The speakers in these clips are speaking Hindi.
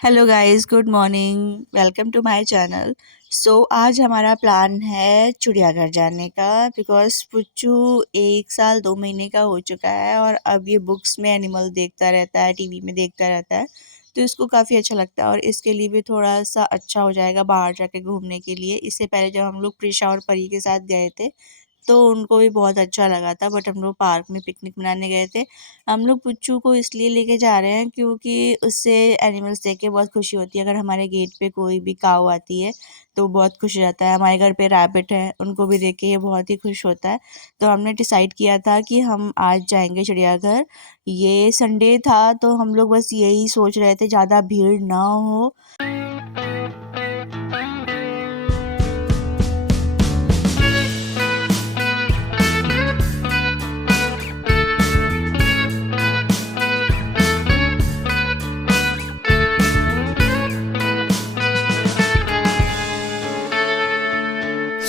Hello guys, good morning. Welcome to my channel. आज हमारा प्लान है चिड़ियाघर जाने का, बिकॉज़ पुच्चू 1 साल 2 महीने का हो चुका है और अब ये बुक्स में एनिमल देखता रहता है, टीवी में देखता रहता है, तो इसको काफ़ी अच्छा लगता है और इसके लिए भी थोड़ा सा अच्छा हो जाएगा बाहर जाके घूमने के लिए। इससे पहले जब हम लोग प्रिशा और परी के साथ गए थे तो उनको भी बहुत अच्छा लगा था, बट हम लोग पार्क में पिकनिक मनाने गए थे। हम लोग पुच्चू को इसलिए लेके जा रहे हैं क्योंकि उससे एनिमल्स देख के बहुत खुशी होती है। अगर हमारे गेट पे कोई भी काऊ आती है तो बहुत खुश हो जाता है। हमारे घर पे रैबिट है, उनको भी देख के ये बहुत ही खुश होता है। तो हमने डिसाइड किया था कि हम आज जाएंगे चिड़ियाघर। ये संडे था तो हम लोग बस यही सोच रहे थे ज़्यादा भीड़ ना हो।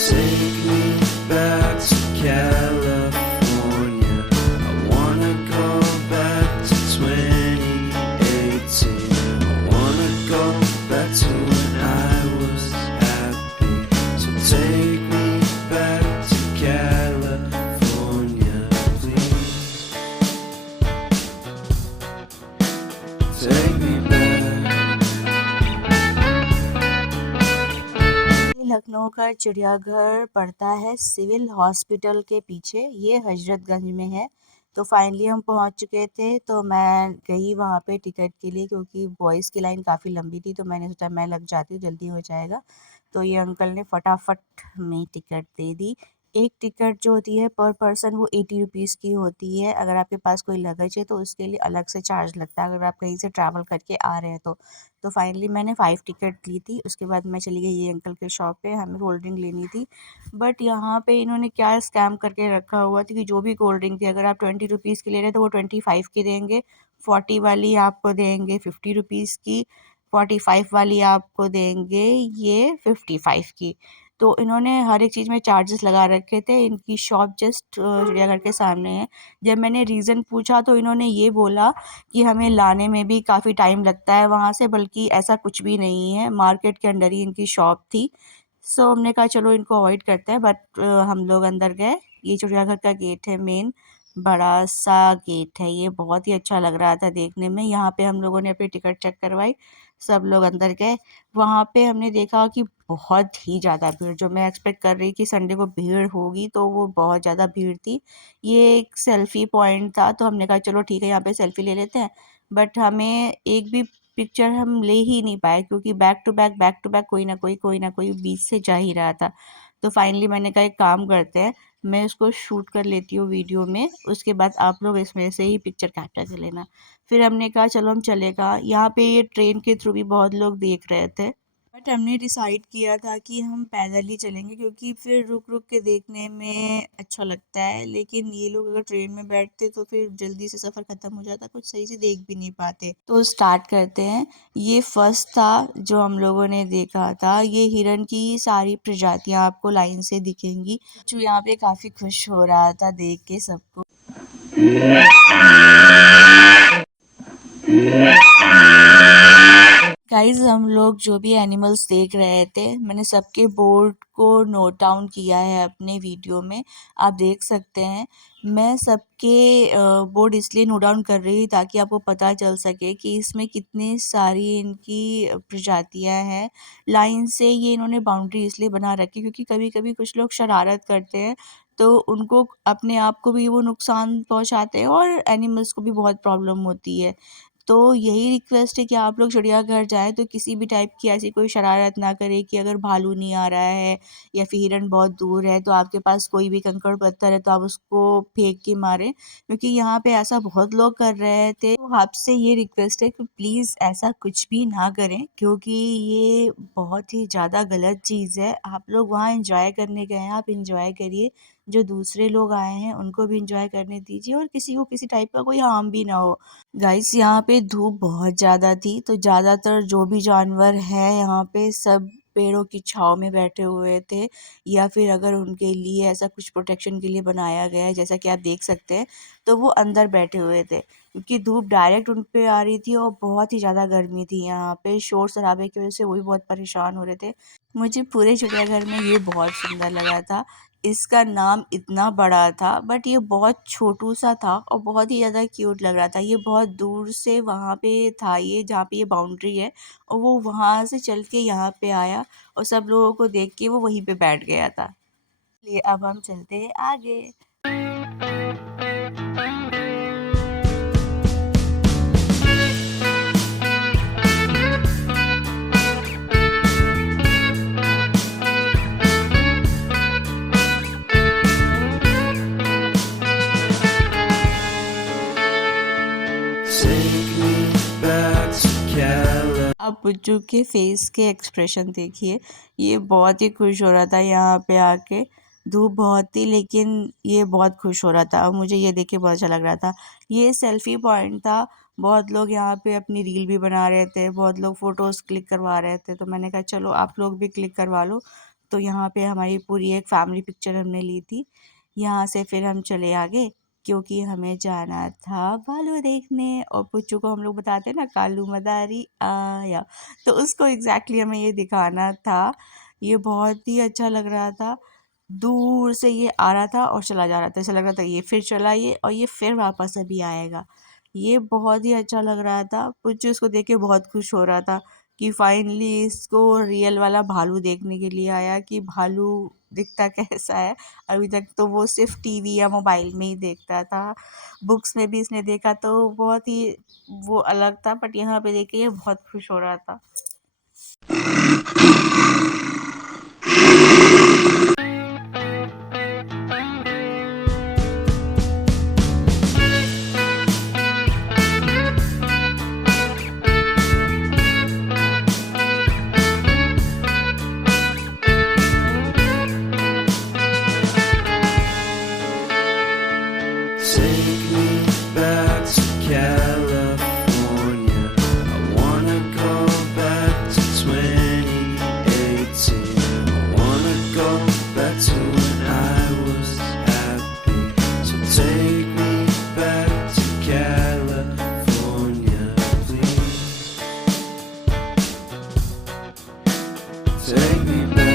Take me back to California. I wanna go back to 2018. I wanna go back to when I was happy. So take me back to California, please. Take me back. Lucknow का चिड़ियाघर पड़ता है सिविल हॉस्पिटल के पीछे, ये हजरतगंज में है। तो फाइनली हम पहुंच चुके थे, तो मैं गई वहां पे टिकट के लिए क्योंकि बॉयज़ की लाइन काफ़ी लंबी थी, तो मैंने सोचा मैं लग जाती हूँ, जल्दी हो जाएगा। तो ये अंकल ने फटाफट में टिकट दे दी। एक टिकट जो होती है पर पर्सन वो 80 रुपीज़ की होती है। अगर आपके पास कोई लगेज है तो उसके लिए अलग से चार्ज लगता है, अगर आप कहीं से ट्रैवल करके आ रहे हैं तो फाइनली मैंने 5 टिकट ली थी। उसके बाद मैं चली गई ये अंकल के शॉप पे, हमें कोल्ड ड्रिंक लेनी थी। बट यहाँ पे इन्होंने क्या स्कैम करके रखा हुआ था कि जो भी कोल्ड ड्रिंक थी, अगर आप 20 रुपीज़ की ले रहे हैं तो वो 25 की देंगे, 40 वाली आपको देंगे 50 रुपीज़ की, 45 वाली आपको देंगे ये 55 की। तो इन्होंने हर एक चीज़ में चार्जेस लगा रखे थे। इनकी शॉप जस्ट चिड़ियाघर के सामने है। जब मैंने रीज़न पूछा तो इन्होंने ये बोला कि हमें लाने में भी काफ़ी टाइम लगता है वहाँ से, बल्कि ऐसा कुछ भी नहीं है, मार्केट के अंदर ही इनकी शॉप थी। सो हमने कहा चलो इनको अवॉइड करते हैं, बट हम लोग अंदर गए। ये चिड़ियाघर का गेट है मेन, बड़ा सा गेट है, ये बहुत ही अच्छा लग रहा था देखने में। यहाँ पे हम लोगों ने अपनी टिकट चेक करवाई, सब लोग अंदर गए। वहाँ पे हमने देखा कि बहुत ही ज़्यादा भीड़, जो मैं एक्सपेक्ट कर रही कि संडे को भीड़ होगी तो वो बहुत ज़्यादा भीड़ थी। ये एक सेल्फ़ी पॉइंट था, तो हमने कहा चलो ठीक है यहाँ पे सेल्फ़ी ले लेते हैं। बट हमें एक भी पिक्चर हम ले ही नहीं पाए क्योंकि बैक टू बैक कोई ना कोई बीच से जा ही रहा था। तो फाइनली मैंने कहा एक काम करते हैं, मैं उसको शूट कर लेती हूँ वीडियो में, उसके बाद आप लोग इसमें से ही पिक्चर कैप्चर कर लेना। फिर हमने कहा चलो हम चलेगा। यहाँ पे ये ट्रेन के थ्रू भी बहुत लोग देख रहे थे, बट हमने डिसाइड किया था कि हम पैदल ही चलेंगे क्योंकि फिर रुक रुक के देखने में अच्छा लगता है। लेकिन ये लोग अगर ट्रेन में बैठते तो फिर जल्दी से सफ़र ख़त्म हो जाता, कुछ सही से देख भी नहीं पाते। तो स्टार्ट करते हैं। ये फर्स्ट था जो हम लोगों ने देखा था। ये हिरन की सारी प्रजातियां आपको लाइन से दिखेंगी। जो यहाँ पे काफ़ी खुश हो रहा था देख के सबको। गाइज हम लोग जो भी एनिमल्स देख रहे थे, मैंने सबके बोर्ड को नोट डाउन किया है अपने वीडियो में, आप देख सकते हैं। मैं सबके बोर्ड इसलिए नोट डाउन कर रही ताकि आपको पता चल सके कि इसमें कितनी सारी इनकी प्रजातियां हैं। लाइन से ये इन्होंने बाउंड्री इसलिए बना रखी क्योंकि कभी कभी कुछ लोग शरारत करते हैं, तो उनको अपने आप को भी वो नुकसान पहुंचाते हैं और एनिमल्स को भी बहुत प्रॉब्लम होती है। तो यही रिक्वेस्ट है कि आप लोग चिड़ियाघर जाएँ तो किसी भी टाइप की ऐसी कोई शरारत ना करें कि अगर भालू नहीं आ रहा है या फिर हिरन बहुत दूर है, तो आपके पास कोई भी कंकड़ पत्थर है तो आप उसको फेंक के मारें, क्योंकि यहाँ पे ऐसा बहुत लोग कर रहे थे। तो आपसे ये रिक्वेस्ट है कि प्लीज़ ऐसा कुछ भी ना करें क्योंकि ये बहुत ही ज़्यादा गलत चीज़ है। आप लोग वहाँ एंजॉय करने गए हैं, आप एंजॉय करिए, जो दूसरे लोग आए हैं उनको भी एंजॉय करने दीजिए और किसी को किसी टाइप का कोई हार्म भी ना हो। गाइस यहाँ पे धूप बहुत ज़्यादा थी, तो ज़्यादातर जो भी जानवर है यहाँ पे सब पेड़ों की छाँव में बैठे हुए थे, या फिर अगर उनके लिए ऐसा कुछ प्रोटेक्शन के लिए बनाया गया है, जैसा कि आप देख सकते हैं, तो वो अंदर बैठे हुए थे, क्योंकि धूप डायरेक्ट उन पे आ रही थी और बहुत ही ज़्यादा गर्मी थी यहाँ पे। शोर शराबे की वजह से वो भी बहुत परेशान हो रहे थे। मुझे पूरे चिड़ियाघर में ये बहुत सुंदर लगा था। इसका नाम इतना बड़ा था, बट ये बहुत छोटू सा था और बहुत ही ज़्यादा क्यूट लग रहा था। ये बहुत दूर से वहाँ पे था, ये जहाँ पे ये बाउंड्री है, और वो वहाँ से चल के यहाँ पे आया और सब लोगों को देख के वो वहीं पे बैठ गया था। इसलिए अब हम चलते हैं आगे। Take me back to California. अब पुच्चू के फेस के एक्सप्रेशन देखिए, ये बहुत ही खुश हो रहा था यहाँ पे आके। धूप बहुत थी लेकिन ये बहुत खुश हो रहा था और मुझे ये देख के बहुत अच्छा लग रहा था। ये सेल्फी पॉइंट था, बहुत लोग यहाँ पे अपनी रील भी बना रहे थे, बहुत लोग फ़ोटोज़ क्लिक करवा रहे थे, तो मैंने कहा चलो आप लोग भी क्लिक करवा लो। तो यहाँ पे हमारी पूरी एक फैमिली पिक्चर हमने ली थी। यहाँ से फिर हम चले आगे, क्योंकि हमें जाना था भालू देखने, और पुच्चू को हम लोग बताते हैं ना, कालू मदारी आया, तो उसको एग्जैक्टली हमें ये दिखाना था। ये बहुत ही अच्छा लग रहा था। दूर से ये आ रहा था और चला जा रहा था, ऐसा लग रहा था ये फिर चला ये और ये फिर वापस अभी आएगा। ये बहुत ही अच्छा लग रहा था। पुच्चू इसको देख के बहुत खुश हो रहा था कि फाइनली इसको रियल वाला भालू देखने के लिए आया, कि भालू दिखता कैसा है। अभी तक तो वो सिर्फ टीवी या मोबाइल में ही देखता था, बुक्स में भी इसने देखा तो बहुत ही वो अलग था, बट यहाँ पे देख के ये बहुत खुश हो रहा था। Take me back to California. I wanna go back to 2018. I wanna go back to when I was happy. So take me back to California, please. Take me back.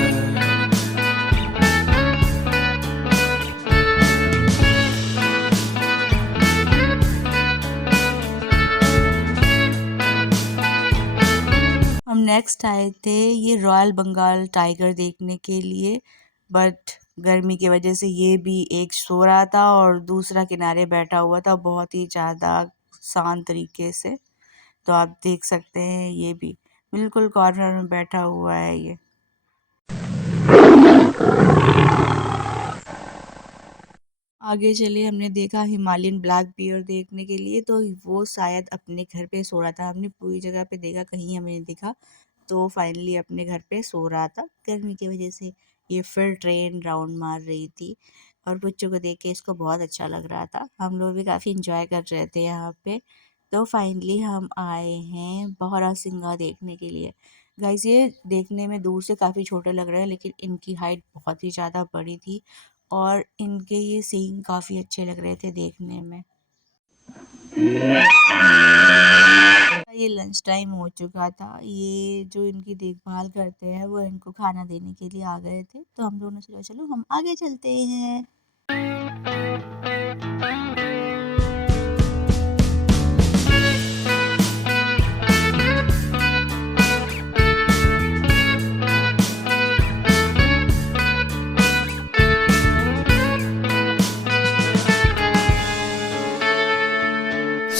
हम नेक्स्ट आए थे ये रॉयल बंगाल टाइगर देखने के लिए, बट गर्मी की वजह से ये भी एक सो रहा था और दूसरा किनारे बैठा हुआ था बहुत ही ज़्यादा शांत तरीके से। तो आप देख सकते हैं ये भी बिल्कुल कॉर्नर में बैठा हुआ है ये। आगे चले, हमने देखा हिमालयन ब्लैक बियर देखने के लिए, तो वो शायद अपने घर पे सो रहा था। हमने पूरी जगह पे देखा, कहीं हमें नहीं दिखा, तो फाइनली अपने घर पे सो रहा था। गर्मी की वजह से ये फिर ट्रेन राउंड मार रही थी और बच्चों को देख के इसको बहुत अच्छा लग रहा था। हम लोग भी काफ़ी इंजॉय कर रहे थे यहाँ पे। तो फाइनली हम आए हैं बारहसिंगा देखने के लिए। गाइस, ये देखने में दूर से काफ़ी छोटे लग रहे हैं, लेकिन इनकी हाइट बहुत ही ज़्यादा बड़ी थी और इनके ये सींग काफ़ी अच्छे लग रहे थे देखने में। ये लंच टाइम हो चुका था। ये जो इनकी देखभाल करते हैं वो इनको खाना देने के लिए आ गए थे, तो हम लोगों ने सोचा चलो हम आगे चलते हैं।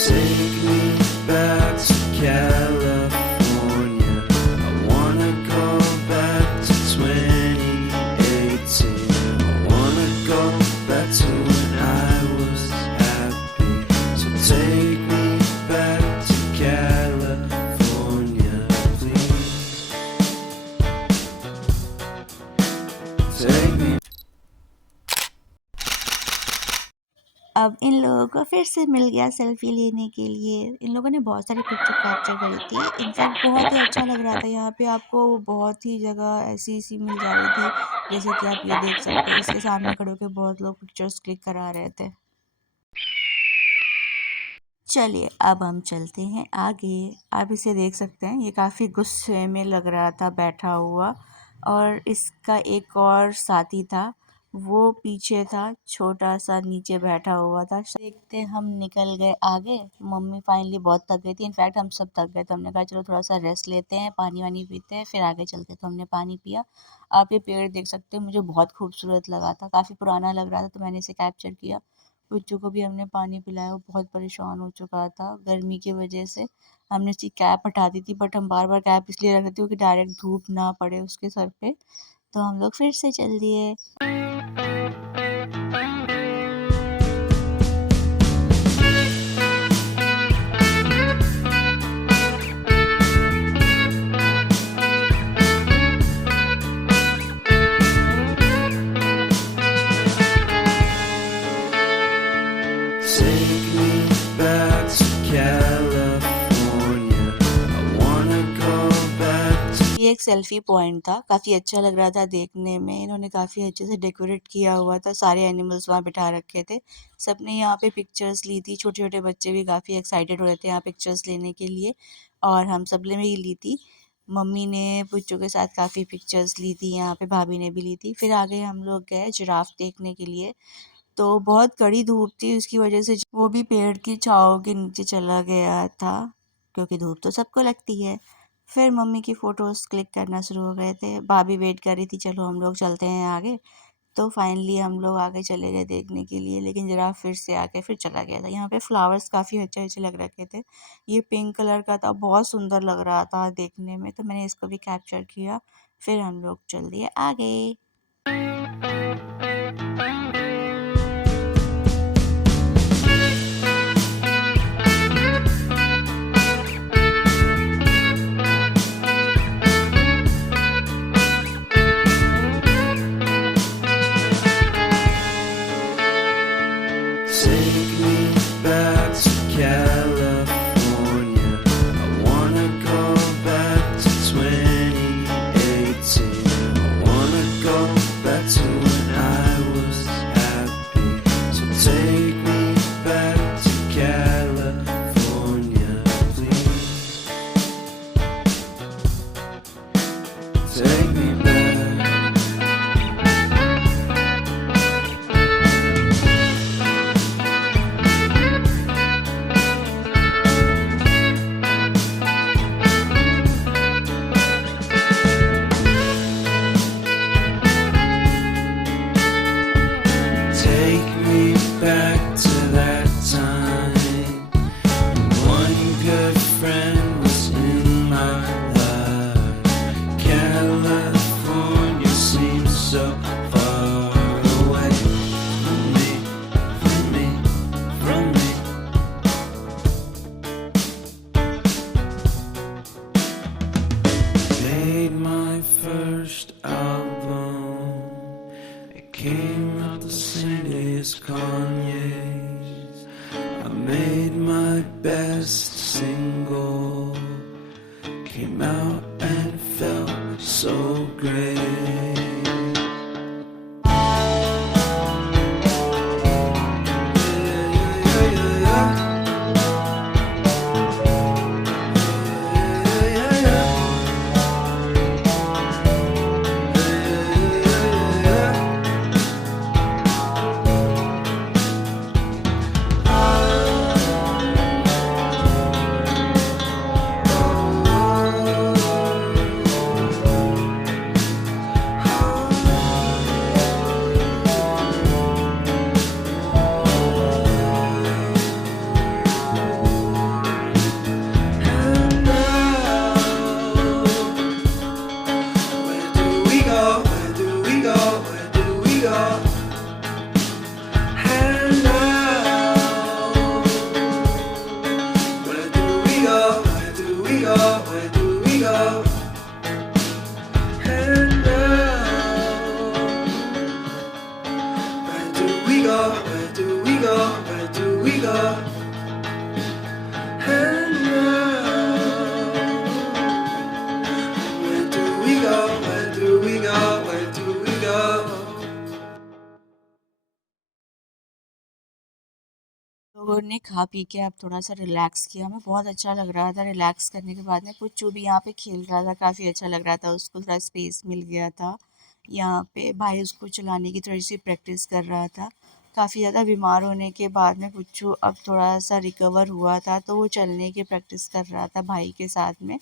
Take me back to California. I wanna go back to 2018. I wanna go अब इन लोगों को फिर से मिल गया सेल्फी लेने के लिए। इन लोगों ने बहुत सारी पिक्चर कैप्चर करी थी। इनफैक्ट बहुत ही अच्छा लग रहा था। यहाँ पे आपको बहुत ही जगह ऐसी मिल जा रही थी, जैसे कि आप ये देख सकते हैं। इसके सामने खड़े होकर बहुत लोग पिक्चर्स क्लिक करा रहे थे। चलिए अब हम चलते हैं आगे। आप इसे देख सकते हैं, ये काफ़ी गुस्से में लग रहा था बैठा हुआ, और इसका एक और साथी था, वो पीछे था, छोटा सा नीचे बैठा हुआ था। देखते हम निकल गए आगे। मम्मी फाइनली बहुत थक गई थी, इनफैक्ट हम सब थक गए, तो हमने कहा चलो थोड़ा सा रेस्ट लेते हैं, पानी वानी पीते हैं, फिर आगे चलते। तो हमने पानी पिया। आप ये पेड़ देख सकते हैं, मुझे बहुत खूबसूरत लगा था, काफ़ी पुराना लग रहा था, तो मैंने इसे कैप्चर किया। बच्चों को भी हमने पानी पिलाया, वो बहुत परेशान हो चुका था गर्मी की वजह से। हमने उसकी कैप हटा दी थी, बट हम बार बार कैप इसलिए रख रहे थे क्योंकि डायरेक्ट धूप ना पड़े उसके सर पे। तो हम लोग फिर से चल दिए। Take me back to California. I wanna go back to. ये एक सेल्फी पॉइंट था, काफ़ी अच्छा लग रहा था देखने में। इन्होंने काफ़ी अच्छे से डेकोरेट किया हुआ था, सारे एनिमल्स वहाँ बिठा रखे थे। सबने यहाँ पे पिक्चर्स ली थी, छोटे छोटे बच्चे भी काफ़ी एक्साइटेड हो रहे थे यहाँ पिक्चर्स लेने के लिए, और हम सब ने भी ली थी। मम्मी ने बच्चों के साथ काफ़ी पिक्चर्स ली थी, यहाँ पे भाभी ने भी ली थी। फिर आगे हम लोग गए जिराफ देखने के लिए। तो बहुत कड़ी धूप थी, उसकी वजह से वो भी पेड़ की छाँव के नीचे चला गया था, क्योंकि धूप तो सबको लगती है। फिर मम्मी की फ़ोटोज़ क्लिक करना शुरू हो गए थे। भाभी वेट कर रही थी, चलो हम लोग चलते हैं आगे। तो फाइनली हम लोग आगे चले गए देखने के लिए, लेकिन जिराफ फिर से आके फिर चला गया था। यहाँ पे फ्लावर्स काफ़ी अच्छे-अच्छे लग रखे थे। ये पिंक कलर का था, बहुत सुंदर लग रहा था देखने में, तो मैंने इसको भी कैप्चर किया। फिर हम लोग चल दिए आगे। Take me back to California. I wanna go back to 2018. I wanna go back to when I was happy. So take me back to California, please. Take me back. Take me back to that time when one good friend was in my life. California seems so far away from me, from me, from me. Made my first album. It came out the same day as Kanye's. I made my best single. Came out and felt so great. लोगों ने खा पी के अब थोड़ा सा रिलैक्स किया, हमें बहुत अच्छा लग रहा था। रिलैक्स करने के बाद में पुच्चू भी यहाँ पे खेल रहा था, काफ़ी अच्छा लग रहा था, उसको थोड़ा स्पेस मिल गया था यहाँ पे। भाई उसको चलाने की थोड़ी सी प्रैक्टिस कर रहा था। काफ़ी ज़्यादा बीमार होने के बाद में पुच्चू अब थोड़ा सा रिकवर हुआ था, तो वो चलने की प्रैक्टिस कर रहा था भाई के साथ में।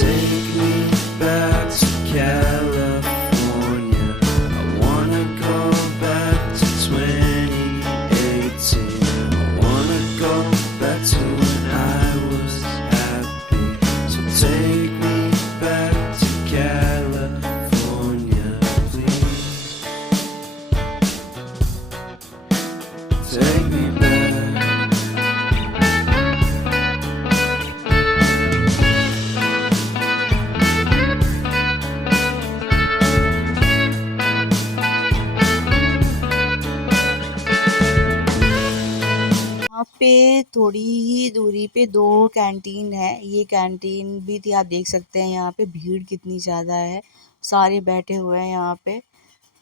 Take me back to California. I wanna go back to 2018. I wanna go back to when I was happy. So take me back to California, please. Take me back. यहाँ पे थोड़ी ही दूरी पे 2 कैंटीन है। ये कैंटीन भी थी, आप देख सकते हैं यहाँ पे भीड़ कितनी ज़्यादा है, सारे बैठे हुए हैं यहाँ पे।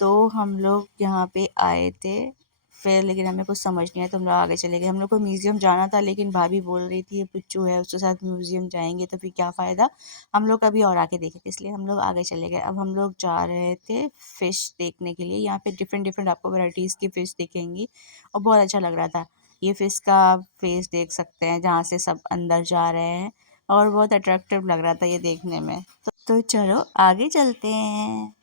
तो हम लोग यहाँ पे आए थे, फिर लेकिन हमें कुछ समझ नहीं आया तो हम लोग आगे चले गए। हम लोग को म्यूज़ियम जाना था, लेकिन भाभी बोल रही थी ये पुच्चू है, उसके साथ म्यूज़ियम जाएंगे तो फिर क्या फ़ायदा, हम लोग कभी और आके देखेंगे, इसलिए हम लोग आगे चले गए। अब हम लोग जा रहे थे फ़िश देखने के लिए। यहाँ पे डिफरेंट आपको वैराइटीज़ की फ़िश दिखेंगी और बहुत अच्छा लग रहा था। ये फ़िश का फेस देख सकते हैं जहाँ से सब अंदर जा रहे हैं, और बहुत अट्रैक्टिव लग रहा था ये देखने में। तो चलो आगे चलते हैं।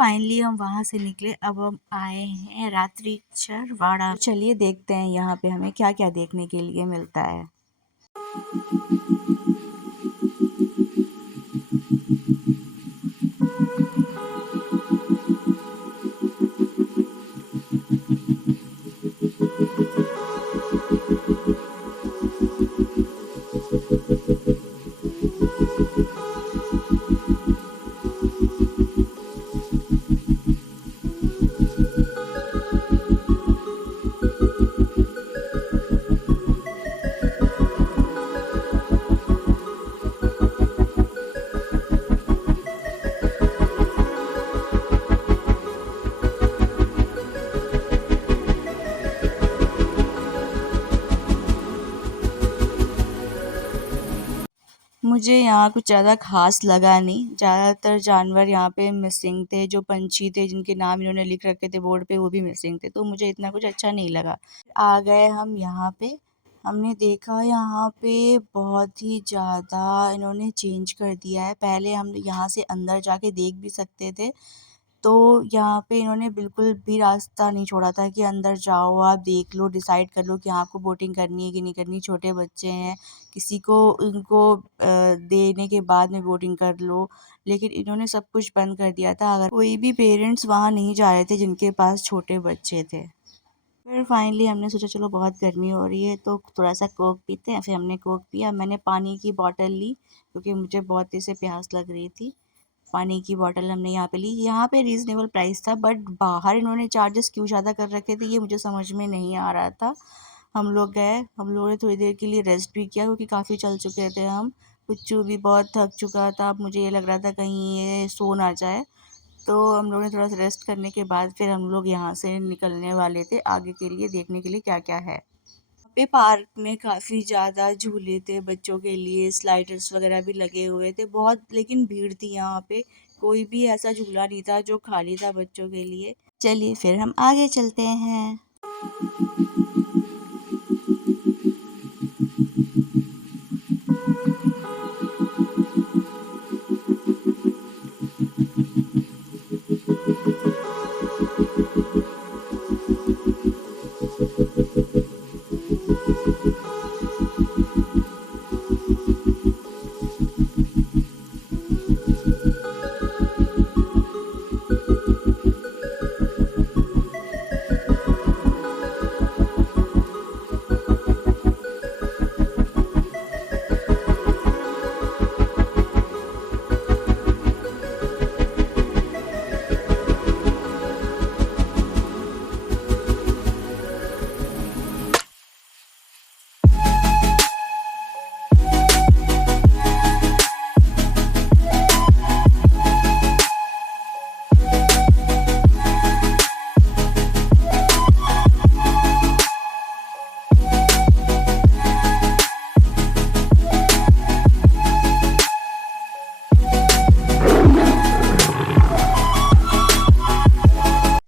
फाइनली हम वहाँ से निकले। अब हम आए हैं रात्रिचरवाड़ा। चलिए देखते हैं यहाँ पे हमें क्या क्या देखने के लिए मिलता है। मुझे यहाँ कुछ ज़्यादा खास लगा नहीं। ज़्यादातर जानवर यहाँ पे मिसिंग थे। जो पंछी थे जिनके नाम इन्होंने लिख रखे थे बोर्ड पे, वो भी मिसिंग थे, तो मुझे इतना कुछ अच्छा नहीं लगा। आ गए हम यहाँ पे। हमने देखा यहाँ पे बहुत ही ज़्यादा इन्होंने चेंज कर दिया है। पहले हम यहाँ से अंदर जाके देख भी सकते थे, तो यहाँ पे इन्होंने बिल्कुल भी रास्ता नहीं छोड़ा था कि अंदर जाओ, आप देख लो, डिसाइड कर लो कि आपको बोटिंग करनी है कि नहीं करनी। छोटे बच्चे हैं, किसी को उनको देने के बाद में बोटिंग कर लो, लेकिन इन्होंने सब कुछ बंद कर दिया था। अगर कोई भी पेरेंट्स वहाँ नहीं जा रहे थे जिनके पास छोटे बच्चे थे। फिर फाइनली हमने सोचा चलो बहुत गर्मी हो रही है तो थोड़ा सा कोक पीते हैं। फिर हमने कोक पिया। मैंने पानी की बॉटल ली क्योंकि मुझे बहुत तेज़ से प्यास लग रही थी। पानी की बॉटल हमने यहाँ पे ली। यहाँ पे रीज़नेबल प्राइस था, बट बाहर इन्होंने चार्जेस क्यों ज़्यादा कर रखे थे ये मुझे समझ में नहीं आ रहा था। हम लोग गए, हम लोगों ने थोड़ी देर के लिए रेस्ट भी किया क्योंकि काफ़ी चल चुके थे हम। पुच्चू भी बहुत थक चुका था। अब मुझे ये लग रहा था कहीं ये सो ना जाए, तो हम लोगों ने थोड़ा सा रेस्ट करने के बाद फिर हम लोग यहाँ से निकलने वाले थे आगे के लिए, देखने के लिए क्या क्या है। पे पार्क में काफ़ी ज़्यादा झूले थे बच्चों के लिए, स्लाइडर्स वगैरह भी लगे हुए थे बहुत, लेकिन भीड़ थी यहाँ पे। कोई भी ऐसा झूला नहीं था जो खाली था बच्चों के लिए। चलिए फिर हम आगे चलते हैं।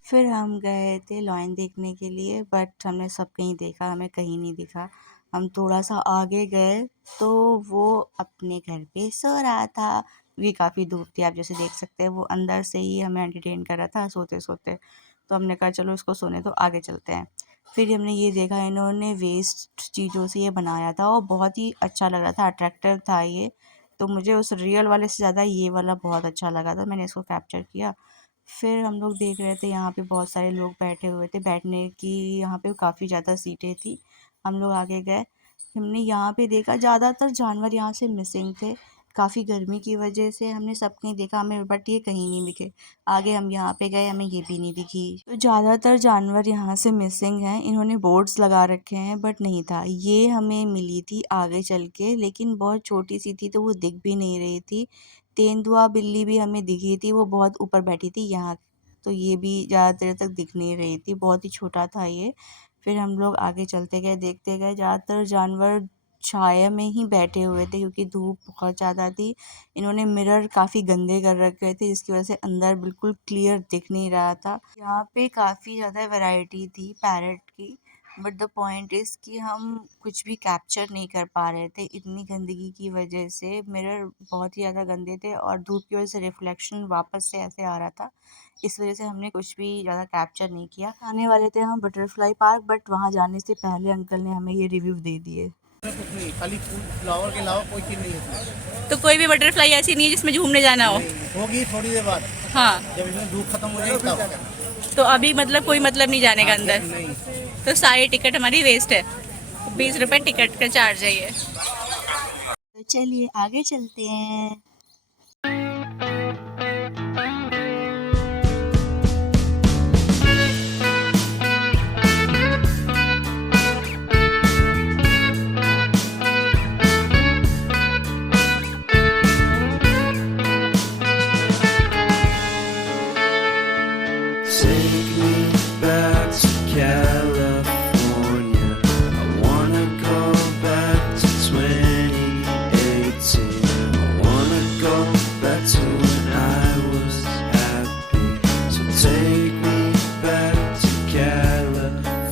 फिर हम गए थे लॉयन देखने के लिए, बट हमने सब कहीं देखा, हमें कहीं नहीं दिखा। हम थोड़ा सा आगे गए तो वो अपने घर पे सो रहा था। ये काफ़ी धूप थी, आप जैसे देख सकते हैं। वो अंदर से ही हमें एंटरटेन कर रहा था सोते सोते, तो हमने कहा चलो इसको सोने दो, आगे चलते हैं। फिर हमने ये देखा इन्होंने वेस्ट चीज़ों से ये बनाया था और बहुत ही अच्छा लग रहा था, अट्रैक्टिव था ये। तो मुझे उस रियल वाले से ज़्यादा ये वाला बहुत अच्छा लगा था, मैंने इसको कैप्चर किया। फिर हम लोग देख रहे थे यहाँ पे बहुत सारे लोग बैठे हुए थे, बैठने की यहाँ पे काफ़ी ज़्यादा सीटें थी। हम लोग आगे गए, हमने यहाँ पे देखा ज़्यादातर जानवर यहाँ से मिसिंग थे। काफ़ी गर्मी की वजह से हमने सब कहीं देखा हमें, बट ये कहीं नहीं दिखे। आगे हम यहाँ पे गए, हमें ये भी नहीं दिखी। तो ज़्यादातर जानवर यहाँ से मिसिंग हैं। इन्होंने बोर्ड्स लगा रखे हैं बट नहीं था। ये हमें मिली थी आगे चल के, लेकिन बहुत छोटी सी थी तो वो दिख भी नहीं रही थी। तेंदुआ बिल्ली भी हमें दिखी थी, वो बहुत ऊपर बैठी थी यहाँ, तो ये भी ज़्यादा देर तक दिख नहीं रही थी, बहुत ही छोटा था ये। फिर हम लोग आगे चलते गए, देखते गए, ज़्यादातर जानवर छाया में ही बैठे हुए थे क्योंकि धूप बहुत ज़्यादा थी। इन्होंने मिरर काफ़ी गंदे कर रखे थे जिसकी वजह से अंदर बिल्कुल क्लियर दिख नहीं रहा था। यहाँ पे काफ़ी ज़्यादा वैरायटी थी पैरट की, बट द पॉइंट इज़ कि हम कुछ भी कैप्चर नहीं कर पा रहे थे इतनी गंदगी की वजह से। मिरर बहुत ही ज़्यादा गंदे थे और धूप की वजह से रिफ्लेक्शन वापस से ऐसे आ रहा था, इस वजह से हमने कुछ भी ज़्यादा कैप्चर नहीं किया। आने वाले थे हम बटरफ्लाई पार्क, बट वहाँ जाने से पहले अंकल ने हमें ये रिव्यू दे दिए। कुछ नहीं, खाली फूल फ्लावर के अलावा कोई चीज़ नहीं है। तो कोई भी बटरफ्लाई ऐसी नहीं है जिसमें घूमने जाना हो? होगी थोड़ी देर बाद, हाँ, जब इसमें धूप खत्म हो जाएगी तब। तो अभी मतलब कोई मतलब नहीं जाने का अंदर? नहीं, तो सारी टिकट हमारी वेस्ट है। 20 रुपये टिकट का चार्ज है ये। तो चलिए आगे चलते हैं। Take me back to California. I wanna go back to 2018. I wanna go back to when I was happy. So take me back to California.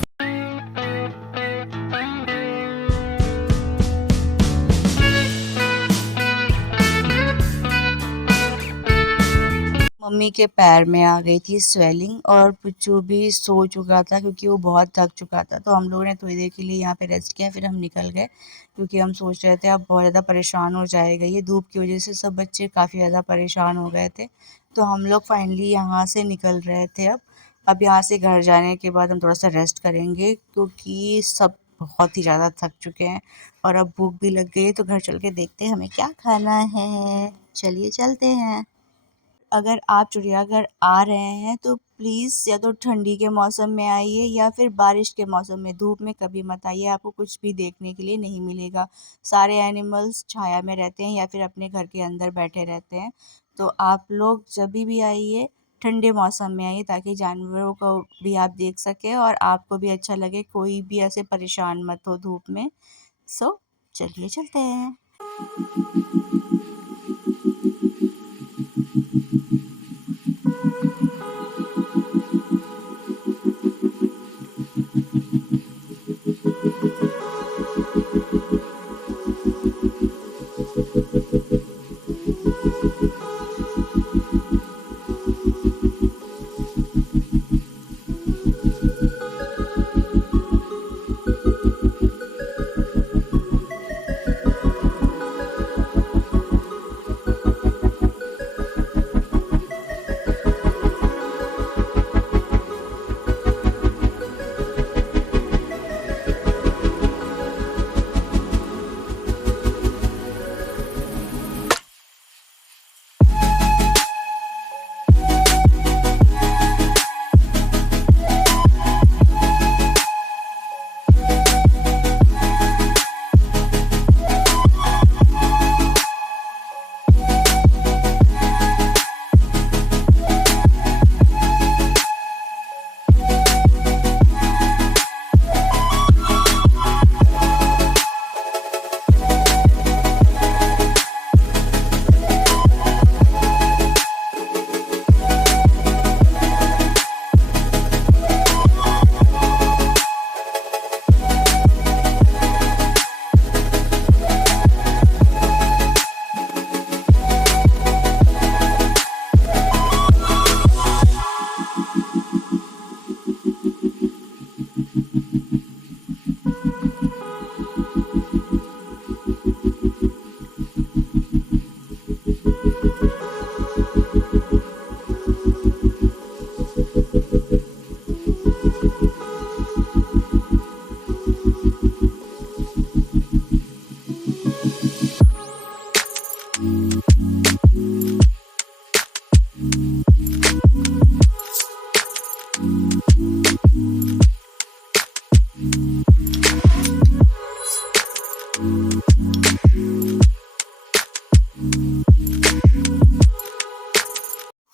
Mummy के पैर में आ गई थी स्वेलिंग और पुच्चू भी सो चुका था क्योंकि वो बहुत थक चुका था। तो हम लोगों ने थोड़ी देर के लिए यहाँ पे रेस्ट किया, फिर हम निकल गए क्योंकि हम सोच रहे थे अब बहुत ज़्यादा परेशान हो जाएगा ये धूप की वजह से। सब बच्चे काफ़ी ज़्यादा परेशान हो गए थे, तो हम लोग फाइनली यहाँ से निकल रहे थे। अब यहाँ से घर जाने के बाद हम थोड़ा सा रेस्ट करेंगे क्योंकि सब बहुत ही ज़्यादा थक चुके हैं और अब भूख भी लग गई है। तो घर चल के देखते हैं हमें क्या खाना है। चलिए चलते हैं। अगर आप चिड़ियाघर आ रहे हैं तो प्लीज़ या तो ठंडी के मौसम में आइए या फिर बारिश के मौसम में। धूप में कभी मत आइए, आपको कुछ भी देखने के लिए नहीं मिलेगा। सारे एनिमल्स छाया में रहते हैं या फिर अपने घर के अंदर बैठे रहते हैं। तो आप लोग जभी भी आइए ठंडे मौसम में आइए ताकि जानवरों को भी आप देख सकें और आपको भी अच्छा लगे, कोई भी ऐसे परेशान मत हो धूप में। सो चलिए चलते हैं।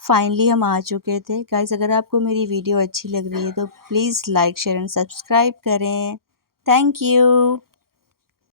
फाइनली हम आ चुके थे। गाइस अगर आपको मेरी वीडियो अच्छी लग रही है तो please like share and subscribe करें। Thank you.